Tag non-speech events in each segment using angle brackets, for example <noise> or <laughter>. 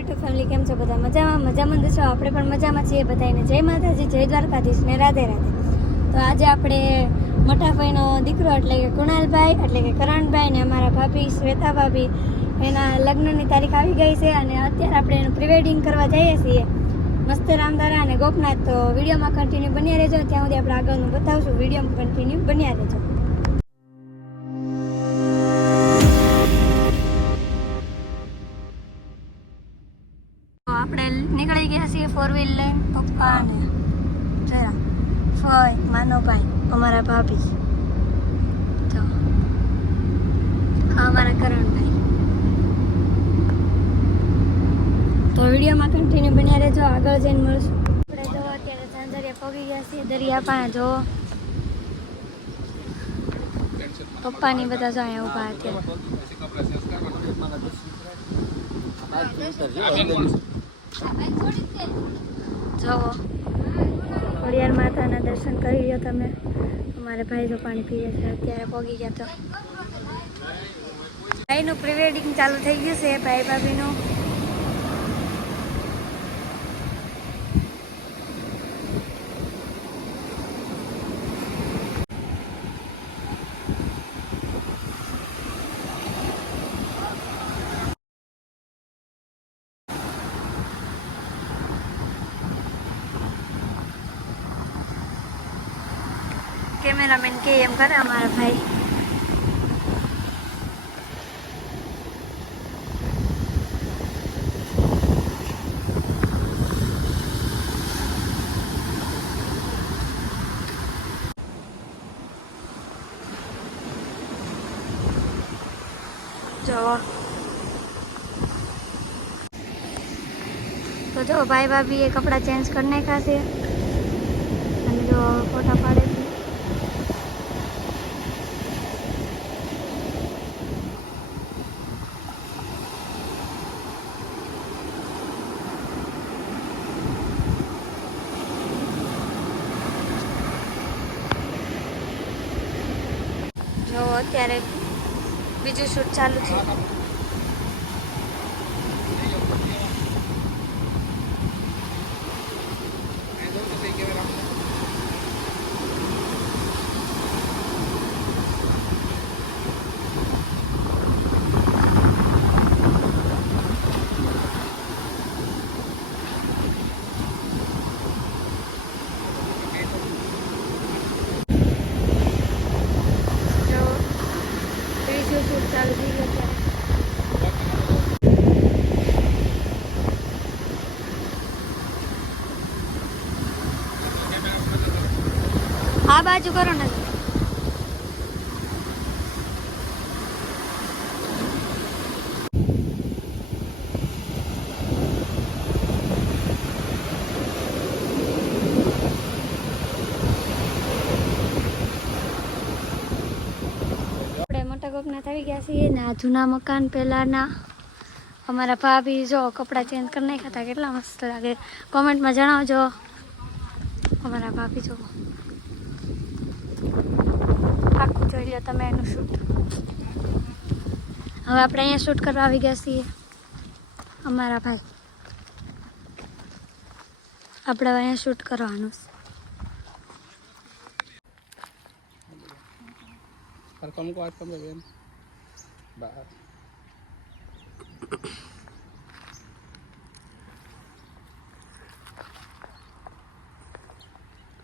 YouTube family કેમ છો? બધા મજામાં? મજામાં જ છો? આપણે પણ મજામાં છીએ બધાને જય માતાજી, જય દ્વારકાધીશ ને રાધે રાધે. તો આજે આપણે મોટા ભાઈનો દીકરો એટલે કે કુણાલભાઈ, એટલે કે કરણભાઈ ને અમારા ભાભી શ્વેતા ભાભી. એના લગ્નની તારીખ આવી ગઈ છે અને અત્યારે આપણે એનું પ્રિવેડિંગ કરવા જઈએ છીએ. મસ્ત રામધારા અને ગોપનાથ. તો વિડીયોમાં કન્ટિન્યુ બન્યા રહેજો. ત્યાં સુધી આપણે આગળનું બતાવશું. વિડીયોમાં કન્ટિન્યુ બન્યા રહેજો. પપ્પા અને જરા ફોય માનવભાઈ અમારા ભાભી. તો હા અમારા કરણભાઈ તો વિડીયોમાં કન્ટિન્યુ બન્યા રહેજો. આગળ જઈને મળશું. આપણે જો અત્યારે ઝાંઝરિયા પગી ગયા છીએ. દરિયા પાસે જો. પપ્પાની બધા જો અહીંયા ઊભા અત્યારે જુઓ. ખોડિયાર માતાના દર્શન કરી લો તમે. અમારે ભાઈ તો પાણી પીએ છે અત્યારે પોગી ગયા તો. ભાઈનું પ્રી વેડિંગ ચાલુ થઈ ગયું છે ભાઈ ભાભીનું કેમેરામેન કે એમ કરે અમારા ભાઈ તો જો ભાઈ એ કપડાં ચેન્જ કરી નાખ્યા છે અને જો ફોટા પાડે છે જો અત્યારે બીજું શૂટ ચાલુ છે. આ બાજુ કરો ને. ગોપનાથ આવી ગયા છીએ ને આ જૂના મકાન પહેલાંના. અમારા ભાભી જો કપડાં ચેન્જ કરી નાખ્યા હતા. કેટલા મસ્ત લાગે. કોમેન્ટમાં જણાવજો. અમારા ભાભી જો. આખું જોઈ લો તમે એનું શૂટ હવે આપણે અહીંયા શૂટ કરવા આવી ગયા છીએ. અમારા ભાઈ. આપણે અહીંયા શૂટ કરવાનું છે.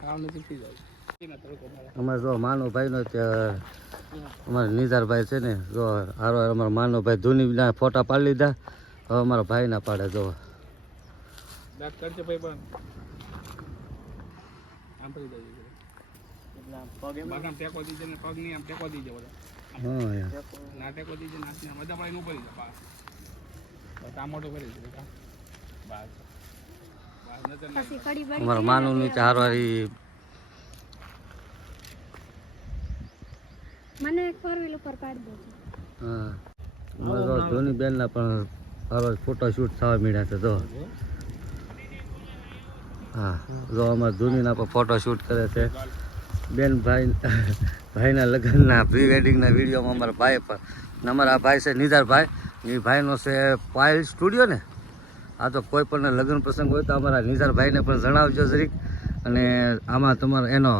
કામ નથી થઈ જાય અમારે જો માનવભાઈ નો અમારે નિઝારભાઈ છે ને જો હારો હારો અમારા માનવભાઈ ધોનીના ફોટા પાડી લીધા. હવે અમારા ભાઈ ના પાડે જો. અમારા કરજે ભાઈ પણ. આમ પડી જાય પગ એમ? આમ ટેકો દીજે ને પગની મને એક ફોર વ્હીલ ઉપર પાડી દેજો. હા. અમારે જો ધોની બેનના પણ સારો ફોટો શૂટ થવા મળ્યા છે જો. હા જો અમારા ધોનીના પણ ફોટો શૂટ કરે છે. બેન ભાઈ ભાઈના લગ્નના પ્રી વેડિંગના વિડીયોમાં અમારા ભાઈ પણ અમારા આ ભાઈ છે નિધારભાઈ. એ ભાઈનો છે પાયલ સ્ટુડિયો ને. આ તો કોઈ પણ લગ્ન પ્રસંગ હોય તો અમારા નિધારભાઈને પણ જણાવજો જરીક. અને આમાં તમારો એનો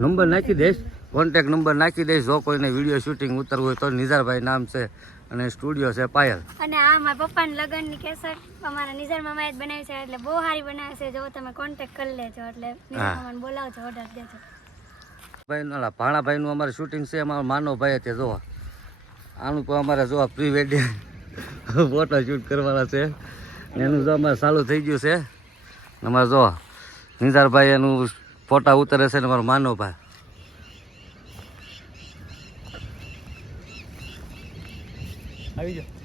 નંબર નાખી દઈશ. કોન્ટેક નંબર નાખી દઈશ. જો કોઈને વીડિયો શૂટિંગ ઉતરવું હોય તો નિઝારભાઈ નામ છે અને સ્ટુડિયો છે પાયલ. અને આ મારા પપ્પાને લગ્નની કેસર અમારા નિઝાર મામાએ જ બનાવી છે. એટલે બહુ સારી બનાવે છે. જો તમે કોન્ટેક્ટ કરી લેજો. એટલે મામાને બોલાવજો ઓર્ડર દેજો. ભાઈ ઓલા ભાણાભાઈનું અમારે શૂટિંગ છે. અમારો માનો ભાઈ તે જોવા. આનું પણ અમારે જોવા પ્રી વેડિંગ ફોટો શૂટ કરવાના છે. એનું જો અમારે ચાલુ થઈ ગયું છે. અમારે જો નિઝારભાઈ એનું ફોટા ઉતરે છે ને અમારો માનો ભાઈ આવી જાઓ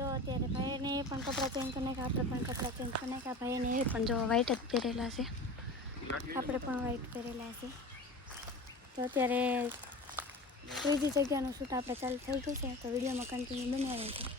જો અત્યારે ભાઈને પણ કપડાં ચેન્જ કરી નાખ્યા, આપણે પણ કપડાં ચેન્જ કરી નાખ્યા. ભાઈને એ પણ જો વ્હાઈટ જ પહેરેલા છે. આપણે પણ વ્હાઈટ પહેરેલા છે. તો અત્યારે ત્રીજી જગ્યાનું શૂટ આપણે ચાલુ થઈ ગયું છે, તો વિડીયોમાં કન્ટિન્યુ બનાવીએ છીએ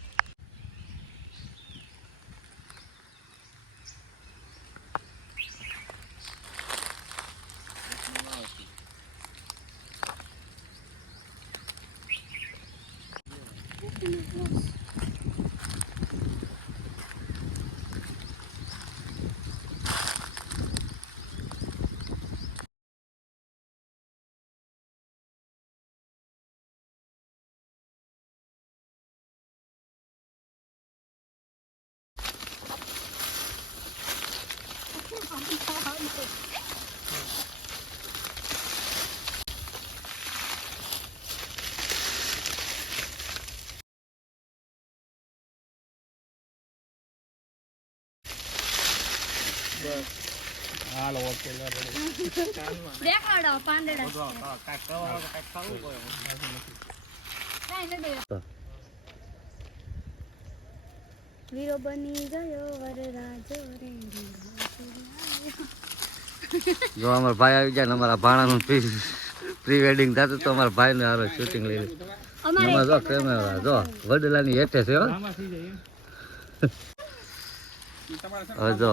હાલો ઓકે દેખાડો પાંદડા વીરો બની ગયો વરરાજો રે જો અમારા ભાઈ આવી જાય ને અમારા ભાણાનું પ્રી પ્રી વેડિંગ થતું તો અમારા ભાઈને હારો શૂટિંગ લઈ એમાં જો કેમેરા જો વડલાની હેઠે છે હવે જો.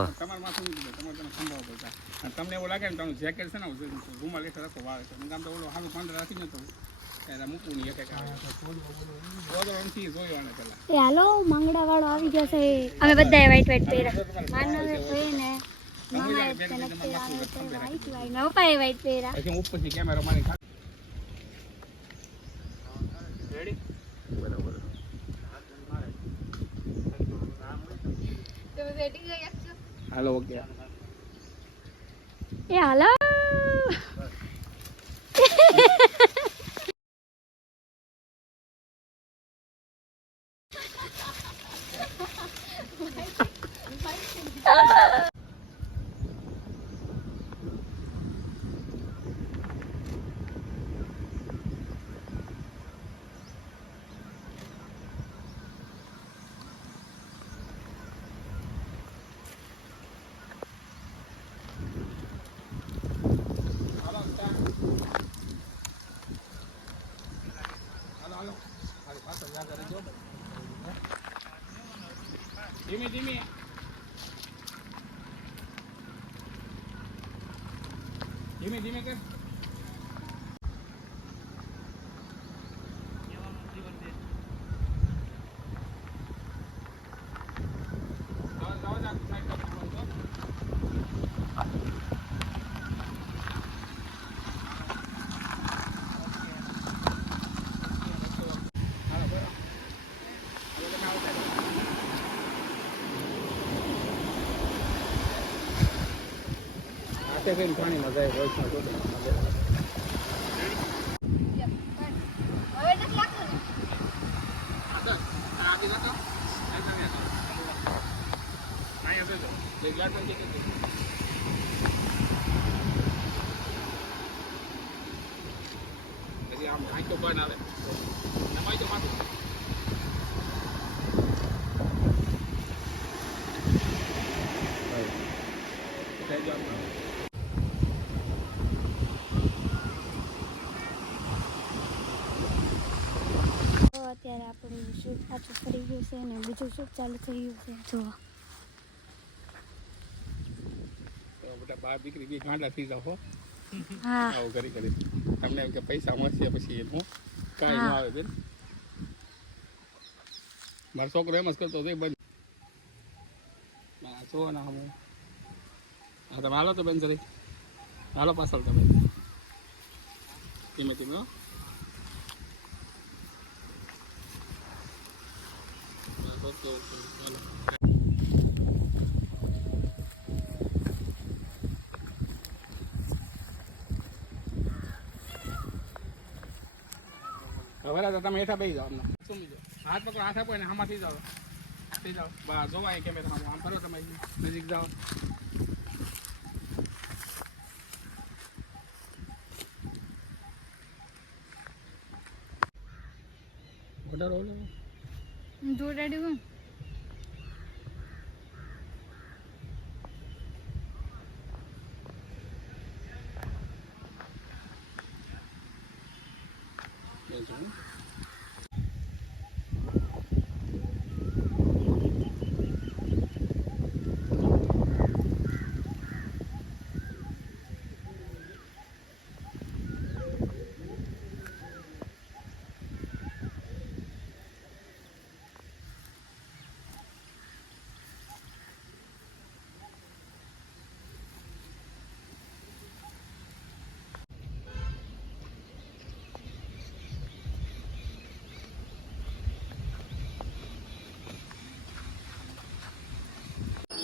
તમને એવું લાગે ને તમે જેકેટ ને રૂમાલ રાખો વાળે છે હું તો ઓલો રાખી નતો. આવે. હાલો મંગળા વાળો ગયો છે. અમે બધા વ્હાઈટ વ્હાઈટ પહેર્યા. માનવ હાલો ઓકે. એ હાલો. <laughs> ધીમે ધીમે. ધીમે ધીમે કર. હાથે થઈને પાણીમાં જાય વોઇસમાં જોડે હવે નથી લાગતું ને પછી આમ ઘાંચો પણ આવે નમાઈ તો માથું થઈ જાઓ. પાછું ફરી ગયું છે અને બીજું શું ચાલુ થઈ ગયું છે જોવા બધા બાર દીકરી બી ગાંડા થઈ જાવ હા. આવું કરી કરી. તમને એમ કે પૈસા મળશે પછી હું. કાંઈ ન આવે બેન. મારો છોકરો એમ જ કરતો હતો બંધ. છો ને હું હા તમે હાલો તો બેન જરી હાલો પાછળ તમે. ધીમે ધીમે હો. ઓકે ઓકે ચાલો હવે તો તમે હેઠા બેસી જાઓ અમને શું બીજો હાથ પકડો હાથ આપો ને આમાં થઈ જાઓ થઈ જાઓ બા જોવાય કેમેરામાં આમ કરો તમે નજીક જાઓ ઘોડા રોલ જોડાડ્યું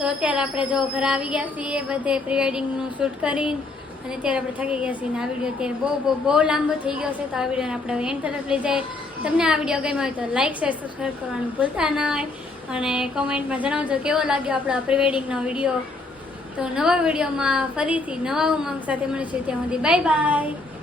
તો અત્યારે આપણે જો ઘરે આવી ગયા છીએ, બધે પ્રી વેડિંગનું શૂટ કરીને, અને અત્યારે આપણે થકી ગયા છીએ. આ વીડિયો અત્યારે બહુ બહુ બહુ લાંબો થઈ ગયો છે, તો આ વિડીયોને આપણે એન્ડ તરફ લઈ જાય તમને આ વીડિયો ગમ્યો હોય તો લાઇક શેર સબસ્ક્રાઈબ કરવાનું ભૂલતા ના હોય. અને કોમેન્ટમાં જણાવજો કેવો લાગ્યો આપણો પ્રી વેડિંગનો વીડિયો તો નવા વિડીયોમાં ફરીથી નવા ઉમંગ સાથે મળીશું. ત્યાં સુધી બાય બાય